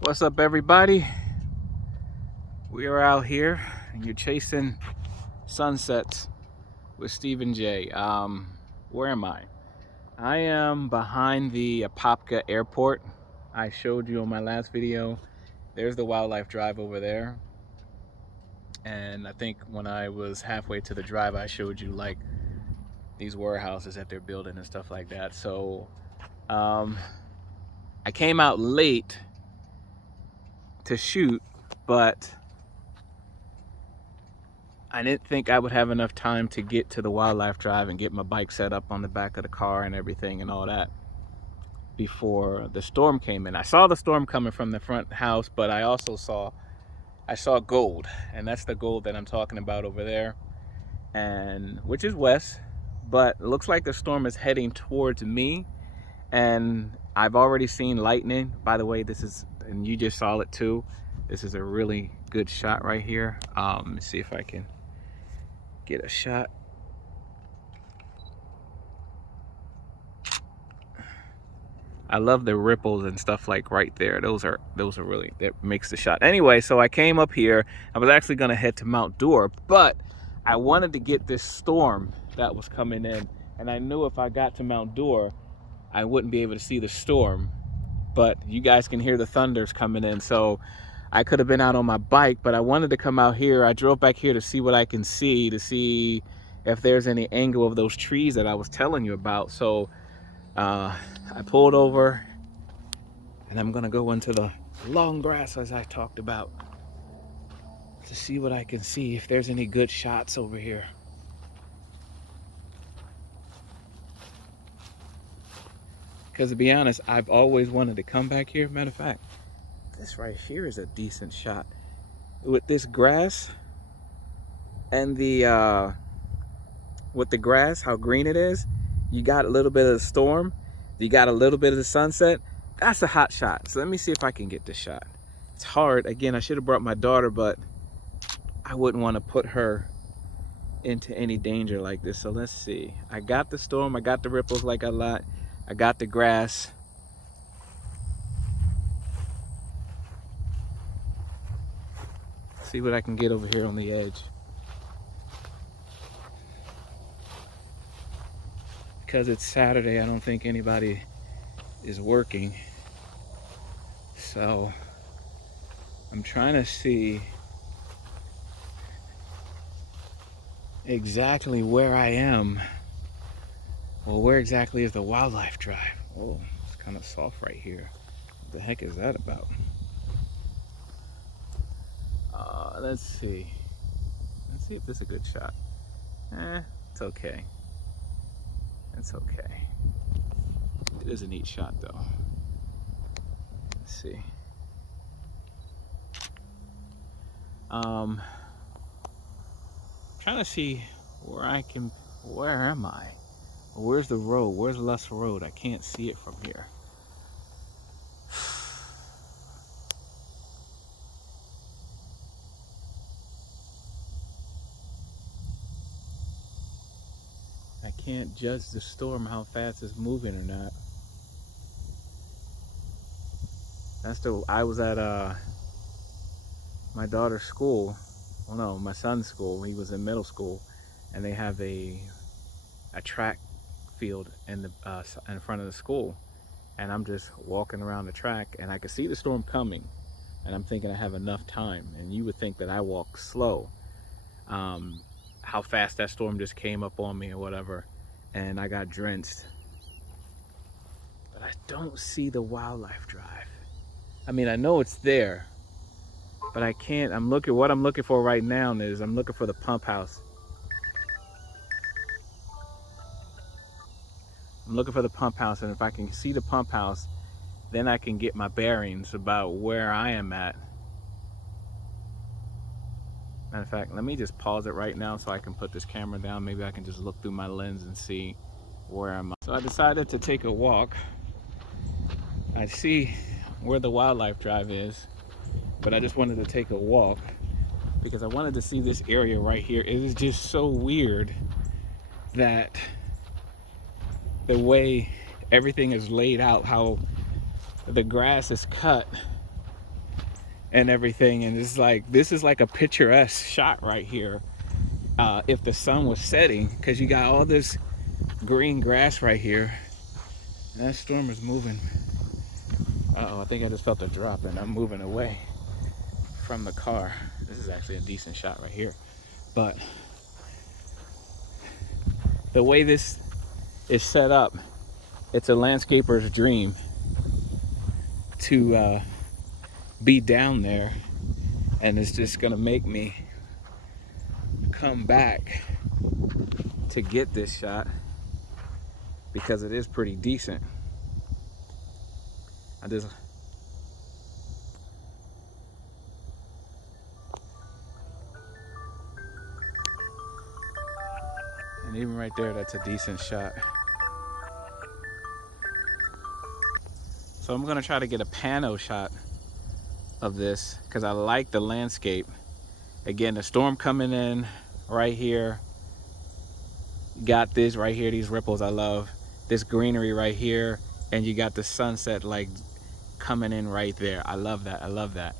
What's up, everybody? We are out here and you're chasing sunsets with Stephen J. Where am I? I am behind the Apopka Airport. I showed you on my last video. There's the wildlife drive over there. And I think when I was halfway to the drive, I showed you like these warehouses that they're building and stuff like that. So I came out late to shoot, but I didn't think I would have enough time to get to the wildlife drive and get my bike set up on the back of the car and everything and all that before the storm came in. I saw the storm coming from the front house, but I also saw gold, and that's the gold that I'm talking about over there, and which is west, but it looks like the storm is heading towards me, and I've already seen lightning. By the way, this is, and you just saw it too, this is a really good shot right here. Let me see if I can get a shot. I love the ripples and stuff like right there. Those are really, that makes the shot. Anyway, so I came up here. I was actually gonna head to Mount Dora, but I wanted to get this storm that was coming in, and I knew if I got to Mount Dora, I wouldn't be able to see the storm, but you guys can hear the thunders coming in. So I could have been out on my bike, but I wanted to come out here. I drove back here to see what I can see, to see if there's any angle of those trees that I was telling you about. So I pulled over and I'm gonna go into the long grass as I talked about to see what I can see, if there's any good shots over here. Because to be honest, I've always wanted to come back here. Matter of fact, this right here is a decent shot. With this grass and with the grass, how green it is, you got a little bit of the storm, you got a little bit of the sunset. That's a hot shot. So let me see if I can get this shot. It's hard. Again, I should have brought my daughter, but I wouldn't want to put her into any danger like this. So let's see. I got the storm, I got the ripples like a lot, I got the grass. See what I can get over here on the edge. Because it's Saturday, I don't think anybody is working. So I'm trying to see exactly where I am. Well, where exactly is the wildlife drive? Oh, it's kind of soft right here. What the heck is that about? Let's see. Let's see if this is a good shot. It's okay. It's okay. It is a neat shot though. Let's see. Trying to see where am I? Where's the road? Where's Lust Road? I can't see it from here. I can't judge the storm, how fast it's moving or not. I was at my daughter's school. Well, no, my son's school. He was in middle school, and they have a track field in front of the school, and I'm just walking around the track, and I could see the storm coming, and I'm thinking I have enough time. And you would think that I walk slow. How fast that storm just came up on me or whatever, and I got drenched. But I don't see the wildlife drive. I mean, I know it's there, but I can't. What I'm looking for right now is I'm looking for the pump house. I'm looking for the pump house, and if I can see the pump house, then I can get my bearings about where I am at. Matter of fact, let me just pause it right now so I can put this camera down. Maybe I can just look through my lens and see where I'm at. So I decided to take a walk. I see where the wildlife drive is, but I just wanted to take a walk because I wanted to see this area right here. It is just so weird that the way everything is laid out, how the grass is cut and everything. And it's like, this is like a picturesque shot right here. If the sun was setting, because you got all this green grass right here. And that storm is moving. Uh-oh, I think I just felt a drop and I'm moving away from the car. This is actually a decent shot right here. But the way this is set up, it's a landscaper's dream to be down there, and it's just gonna make me come back to get this shot because it is pretty decent. And even right there, that's a decent shot. So I'm gonna try to get a pano shot of this because I like the landscape. Again, the storm coming in right here. Got this right here, these ripples I love. This greenery right here, and you got the sunset like coming in right there. I love that, I love that.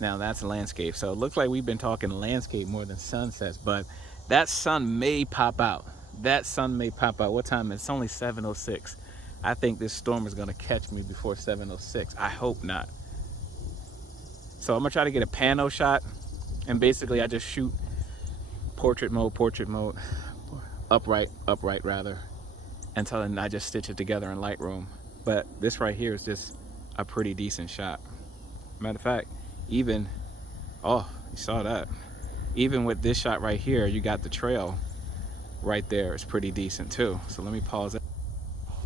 Now that's landscape. So it looks like we've been talking landscape more than sunsets, but that sun may pop out. That sun may pop out. What time? It's only 7:06. I think this storm is gonna catch me before 7:06. I hope not. So I'm gonna try to get a pano shot, and basically I just shoot portrait mode, upright rather, until then I just stitch it together in Lightroom. But this right here is just a pretty decent shot. Matter of fact, even, oh, you saw that. Even with this shot right here, you got the trail right there. It's pretty decent too. So let me pause it.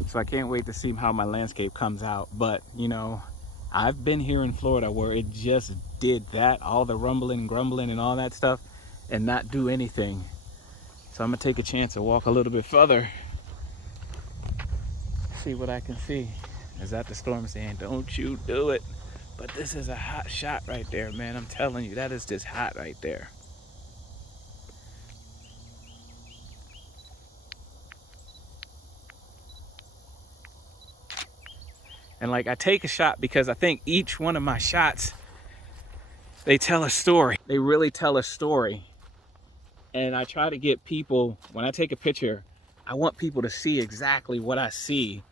So I can't wait to see how my landscape comes out. But you know, I've been here in Florida where it just did that, all the rumbling, grumbling and all that stuff, and not do anything. So I'm gonna take a chance and walk a little bit further, see what I can see. Is that the storm saying, don't you do it? But this is a hot shot right there, man. I'm telling you, that is just hot right there. And like, I take a shot because I think each one of my shots, they tell a story. They really tell a story. And I try to get people, when I take a picture, I want people to see exactly what I see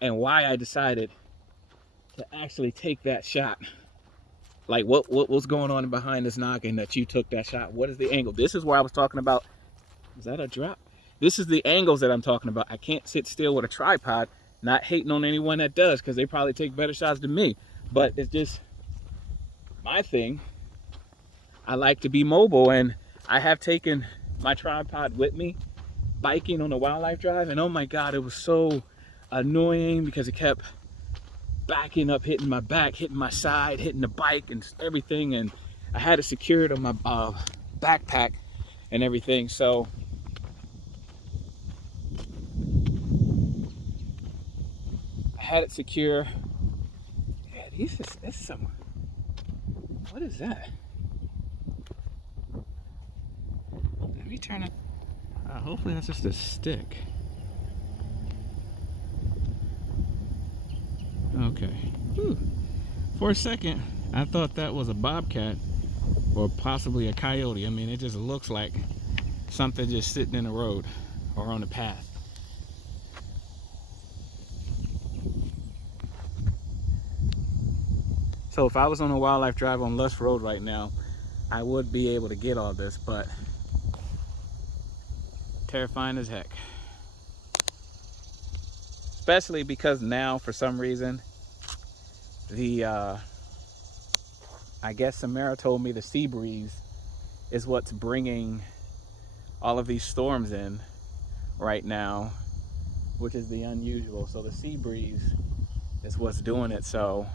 and why I decided to actually take that shot. Like what's going on behind this noggin that you took that shot? What is the angle? This is where I was talking about. Is that a drop? This is the angles that I'm talking about. I can't sit still with a tripod. Not hating on anyone that does, because they probably take better shots than me. But it's just my thing. I like to be mobile, and I have taken my tripod with me biking on a wildlife drive, and oh my God, it was so annoying because it kept backing up, hitting my back, hitting my side, hitting the bike and everything, and I had to secure it on my backpack and everything. So I had it secure. Yeah, this is some, what is that? Let me turn it. Hopefully that's just a stick. Okay. Whew. For a second, I thought that was a bobcat or possibly a coyote. I mean, it just looks like something just sitting in the road or on the path. So if I was on a wildlife drive on Lush Road right now, I would be able to get all this, but terrifying as heck. Especially because now, for some reason, the I guess Samara told me the sea breeze is what's bringing all of these storms in right now, which is the unusual. So the sea breeze is what's doing it. So,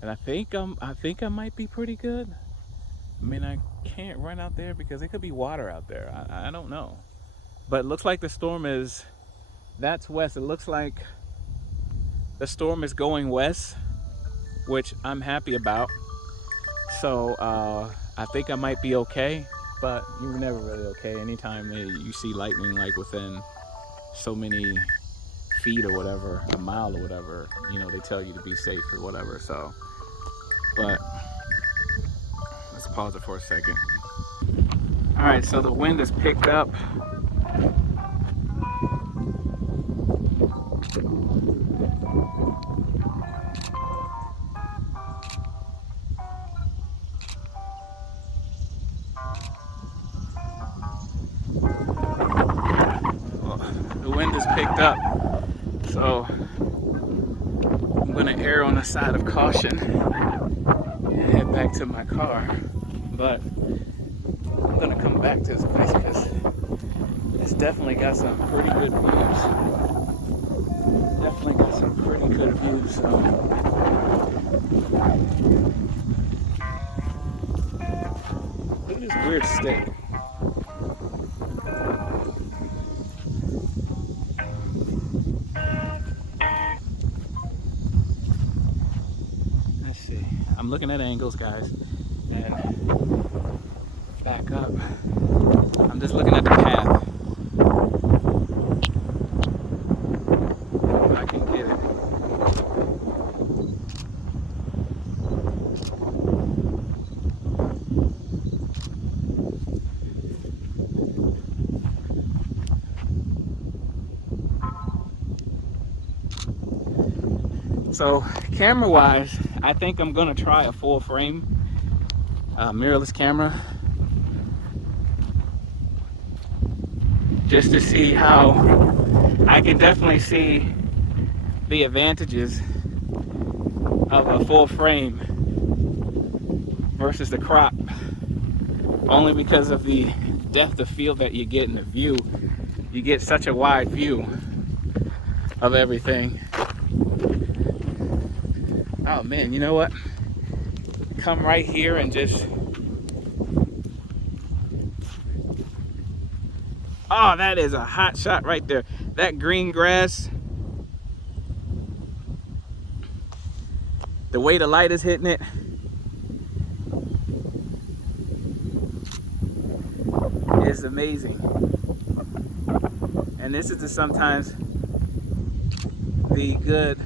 and I think I might be pretty good. I mean, I can't run out there because it could be water out there. I don't know, but it looks like the storm is, that's west. It looks like the storm is going west, which I'm happy about. So I think I might be okay, but you're never really okay. Anytime you see lightning like within so many feet or whatever, a mile or whatever, you know, they tell you to be safe or whatever. So, but pause it for a second. All right, so the wind has picked up. The wind has picked up, so I'm gonna err on the side of caution and head back to my car. But I'm gonna come back to this place because it's definitely got some pretty good views. Definitely got some pretty good views. So look at this weird stick. Let's see. I'm looking at angles, guys, and back up. I'm just looking at the path. If I can get it. So camera-wise, I think I'm gonna try a full frame mirrorless camera, just to see how I can definitely see the advantages of a full frame versus the crop, only because of the depth of field that you get in the view. You get such a wide view of everything. Oh man, you know what? Come right here and just... Oh, that is a hot shot right there. That green grass, the way the light is hitting it, is amazing. And this is the sometimes the good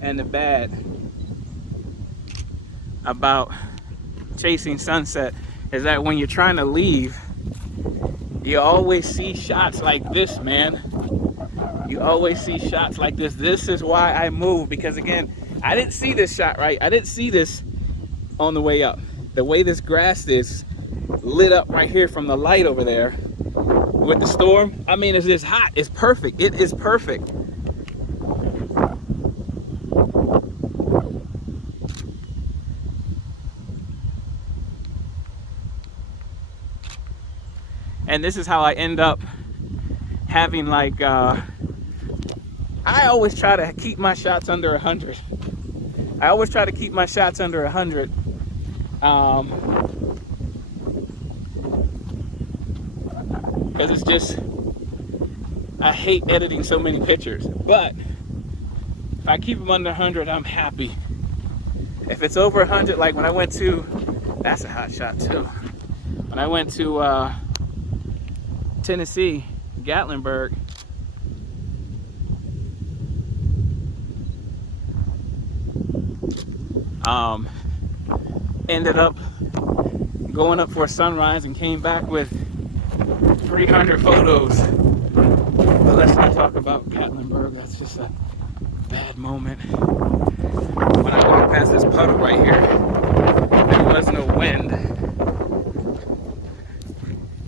and the bad about chasing sunset, is that when you're trying to leave, you always see shots like this, man. You always see shots like this. This is why I moved, because again, I didn't see this shot right. I didn't see this on the way up. The way this grass is lit up right here from the light over there with the storm, I mean, it's just hot. It's perfect. It is perfect. And this is how I end up having, like, I always try to keep my shots under 100. I always try to keep my shots under 100. Because it's just, I hate editing so many pictures. But if I keep them under 100, I'm happy. If it's over 100, like when I went to, that's a hot shot too. When I went to Tennessee, Gatlinburg, ended up going up for a sunrise and came back with 300 photos. But let's not talk about Gatlinburg. That's just a bad moment. When I walked past this puddle right here, there was no wind,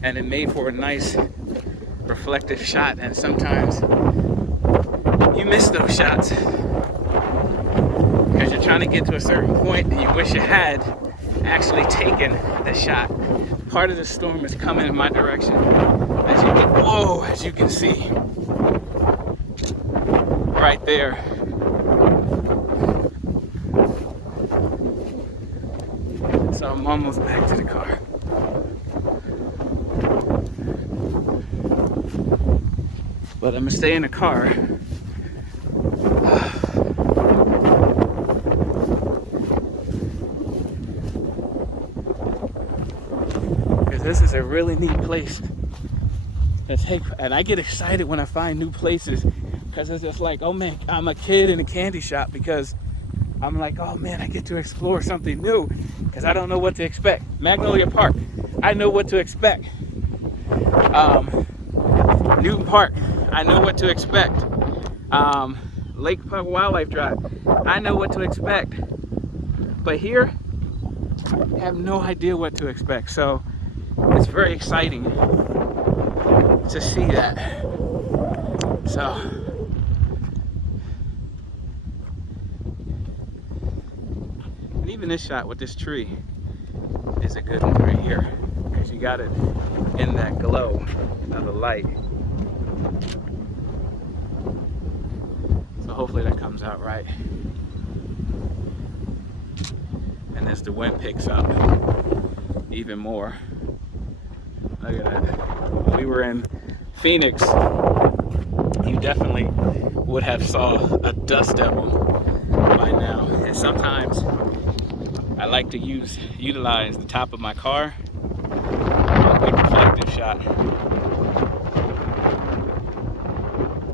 and it made for a nice reflective shot. And sometimes you miss those shots because you're trying to get to a certain point and you wish you had actually taken the shot. Part of the storm is coming in my direction, as you can, whoa, as you can see right there. So I'm almost back to the car. But I'm gonna stay in the car. Because this is a really neat place to take, and I get excited when I find new places, because it's just like, oh man, I'm a kid in a candy shop, because I'm like, oh man, I get to explore something new because I don't know what to expect. Magnolia Park, I know what to expect. Newton Park, I know what to expect. Lake Park Wildlife Drive, I know what to expect. But here, I have no idea what to expect. So it's very exciting to see that. So, and even this shot with this tree is a good one right here, because you got it in that glow of the light. So hopefully that comes out right. And as the wind picks up even more, look at that. When we were in Phoenix, you definitely would have saw a dust devil by now. And sometimes I like to utilize the top of my car for a quick reflective shot.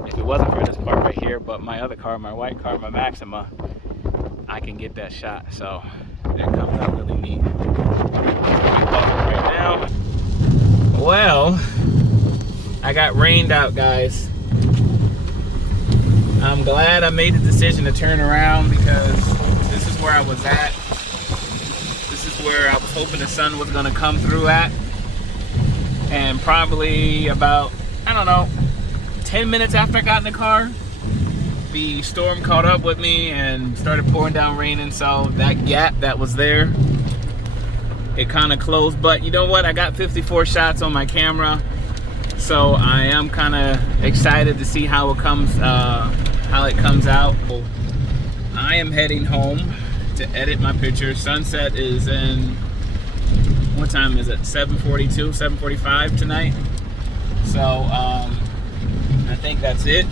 If it wasn't for this part right here, but my other car, my white car, my Maxima, I can get that shot. So that comes out really neat. Right now, well, I got rained out, guys. I'm glad I made the decision to turn around because this is where I was at. This is where I was hoping the sun was gonna come through at. And probably about, I don't know, 10 minutes after I got in the car, the storm caught up with me and started pouring down rain. And so that gap that was there, it kind of closed. But you know what? I got 54 shots on my camera. So I am kind of excited to see how it comes out. I am heading home to edit my picture. Sunset is in, what time is it? 7:42, 7:45 tonight. So I think that's it,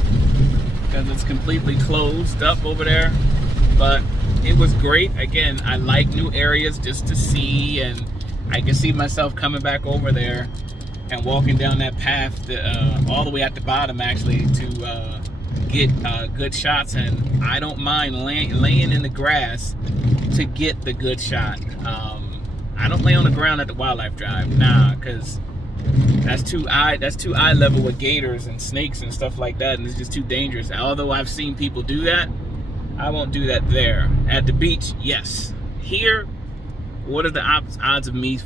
because it's completely closed up over there. But it was great. Again, I like new areas just to see, and I can see myself coming back over there and walking down that path all the way at the bottom, actually, to get good shots. And I don't mind laying in the grass to get the good shot. I don't lay on the ground at the wildlife drive, nah, because that's too eye level with gators and snakes and stuff like that, and it's just too dangerous. Although I've seen people do that, I won't do that there. At the beach, yes. Here, what are the odds of me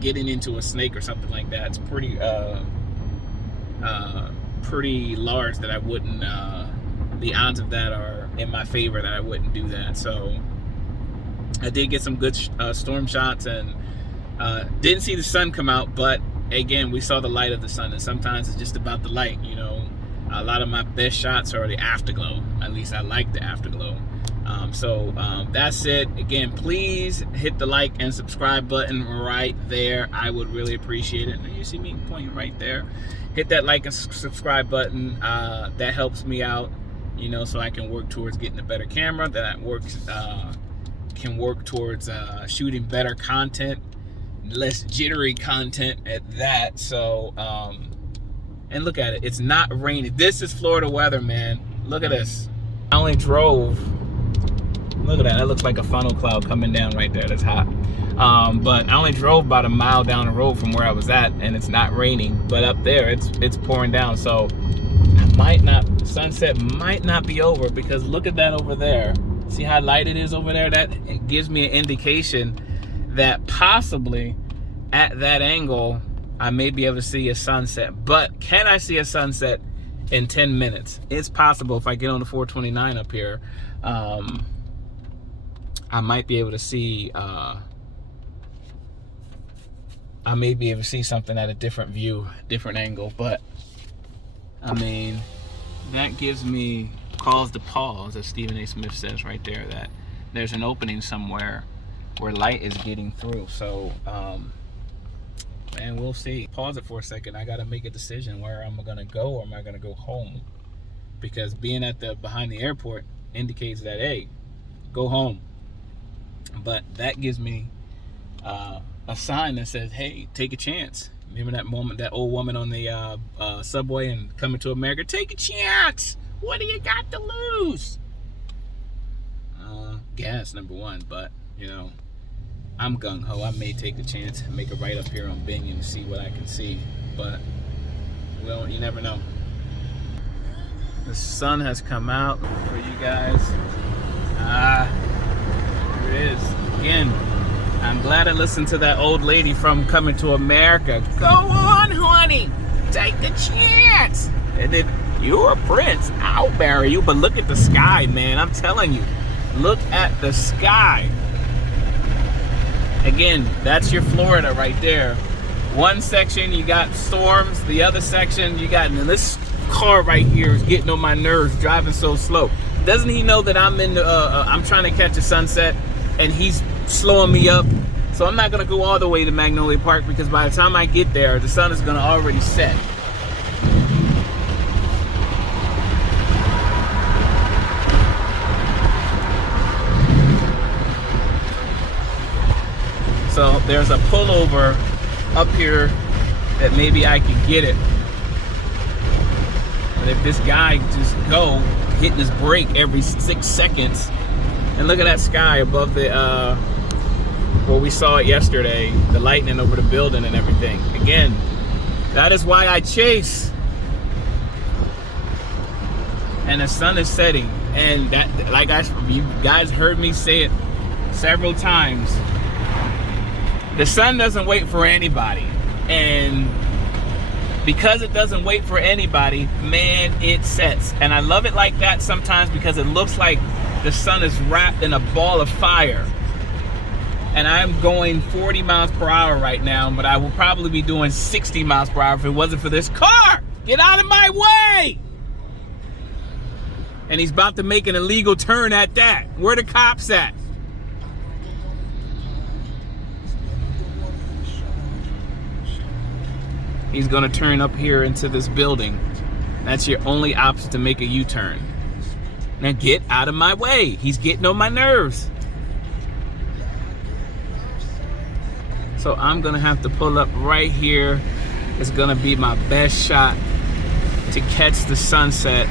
getting into a snake or something like that? It's pretty large that I wouldn't, the odds of that are in my favor that I wouldn't do that. So I did get some good storm shots, and didn't see the sun come out, but again, we saw the light of the sun, and sometimes it's just about the light, you know. A lot of my best shots are the afterglow. At least I like the afterglow. So that's it. Again, please hit the like and subscribe button right there. I would really appreciate it. And you see me pointing right there. Hit that like and subscribe button. That helps me out, you know, so I can work towards getting a better camera. That can work towards shooting better content, less jittery content at that. So and look at it, it's not raining. This is Florida weather, man. Look at this. I only drove, look at that, that looks like a funnel cloud coming down right there. That's hot. But I only drove about a mile down the road from where I was at, and it's not raining, but up there it's pouring down. So sunset might not be over, because look at that over there. See how light it is over there? That it gives me an indication that possibly at that angle I may be able to see a sunset. But can I see a sunset in 10 minutes? It's possible. If I get on the 429 up here, I might be able to see something at a different view, different angle. But I mean, that gives me cause to pause, as Stephen A. Smith says right there, that there's an opening somewhere where light is getting through. So and we'll see. Pause it for a second. I got to make a decision where I'm gonna go, or am I gonna go home? Because being at behind the airport indicates that, hey, go home. But that gives me a sign that says, hey, take a chance. Remember that moment, that old woman on the subway and Coming to America? Take a chance. What do you got to lose? gas, number one, but you know, I'm gung-ho. I may take a chance and make a right up here on Binion and see what I can see, but well, you never know. The sun has come out for you guys. Here it is again. I'm glad I listened to that old lady from Coming to America. Go on, honey, take the chance. And then, you're a prince, I'll marry you. But look at the sky, man. I'm telling you, look at the sky. Again, that's your Florida right there. One section you got storms, the other section you got, and this car right here is getting on my nerves, driving so slow. Doesn't he know that I'm in the I'm trying to catch a sunset and he's slowing me up? So I'm not gonna go all the way to Magnolia Park, because by the time I get there, the sun is gonna already set. So there's a pullover up here that maybe I can get it. But if this guy just go hitting his brake every 6 seconds, and look at that sky above the where we saw it yesterday, the lightning over the building and everything. Again, that is why I chase. And the sun is setting, and that, like you guys heard me say it several times, the sun doesn't wait for anybody. And because it doesn't wait for anybody, man, it sets. And I love it like that sometimes, because it looks like the sun is wrapped in a ball of fire. And I'm going 40 miles per hour right now, but I will probably be doing 60 miles per hour if it wasn't for this car. Get out of my way! And he's about to make an illegal turn at that. Where the cops at? He's gonna turn up here into this building. That's your only option to make a U-turn. Now get out of my way. He's getting on my nerves. So I'm gonna have to pull up right here. It's gonna be my best shot to catch the sunset.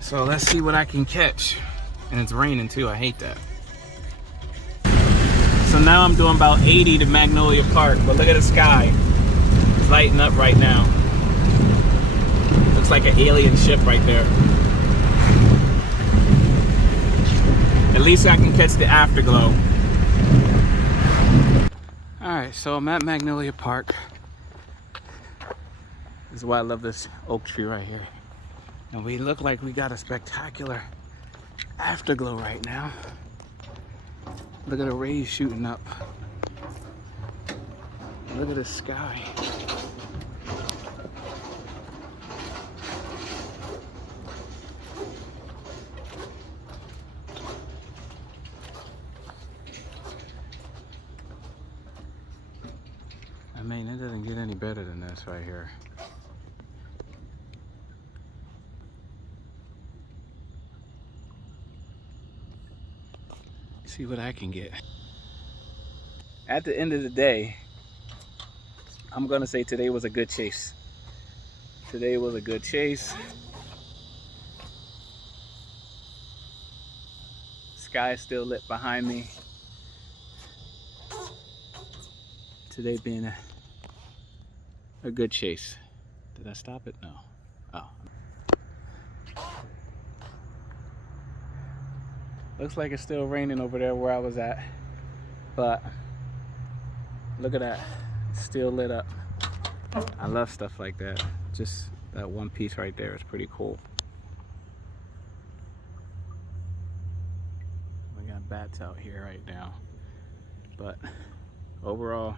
So let's see what I can catch. And it's raining too, I hate that. So now I'm doing about 80 to Magnolia Park, but look at the sky. It's lighting up right now. Looks like an alien ship right there. At least I can catch the afterglow. All right, so I'm at Magnolia Park. This is why I love this oak tree right here. And we look like we got a spectacular afterglow right now. Look at the rays shooting up. Look at the sky. I mean, it doesn't get any better than this right here. See what I can get. At the end of the day, I'm gonna say today was a good chase. Today was a good chase. Sky is still lit behind me. Today being a good chase. Did I stop it? No. Oh. Looks like it's still raining over there where I was at, but look at that, it's still lit up. I love stuff like that. Just that one piece right there is pretty cool. We got bats out here right now, but overall,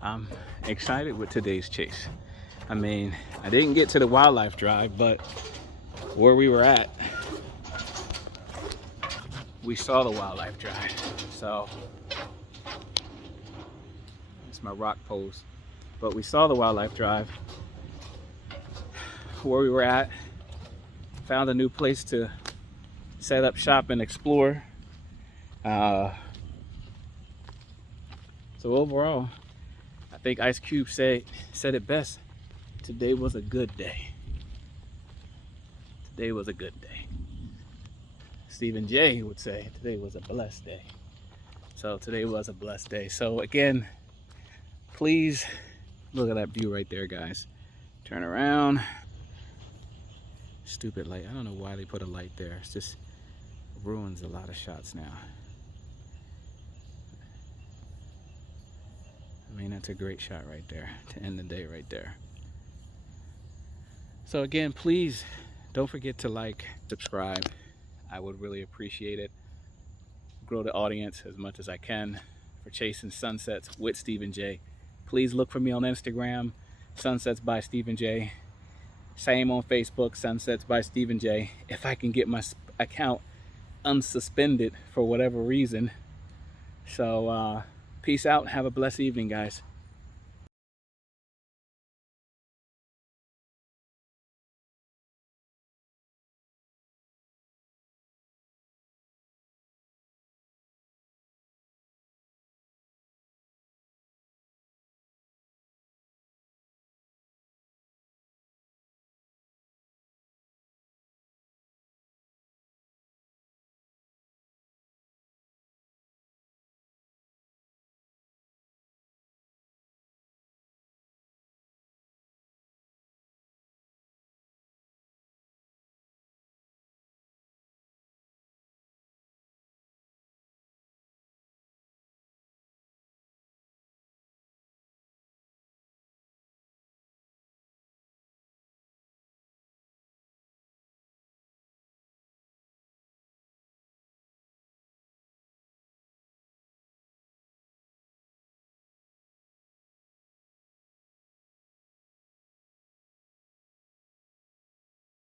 I'm excited with today's chase. I mean, I didn't get to the wildlife drive, but where we were at, we saw the wildlife drive. So it's my rock pose, but we saw the wildlife drive. Where we were at, found a new place to set up shop and explore. Uh, so overall, I think Ice Cube said it best. Today was a good day. Today was a good day. Stephen J would say today was a blessed day. So today was a blessed day. So again, please look at that view right there, guys. Turn around. Stupid light. I don't know why they put a light there. It's just ruins a lot of shots now. I mean, that's a great shot right there to end the day right there. So again, please don't forget to like, subscribe. I would really appreciate it. Grow the audience as much as I can for Chasing Sunsets with Stephen J. Please look for me on Instagram, Sunsets by Stephen J. Same on Facebook, Sunsets by Stephen J. If I can get my account unsuspended for whatever reason. So peace out. Have a blessed evening, guys.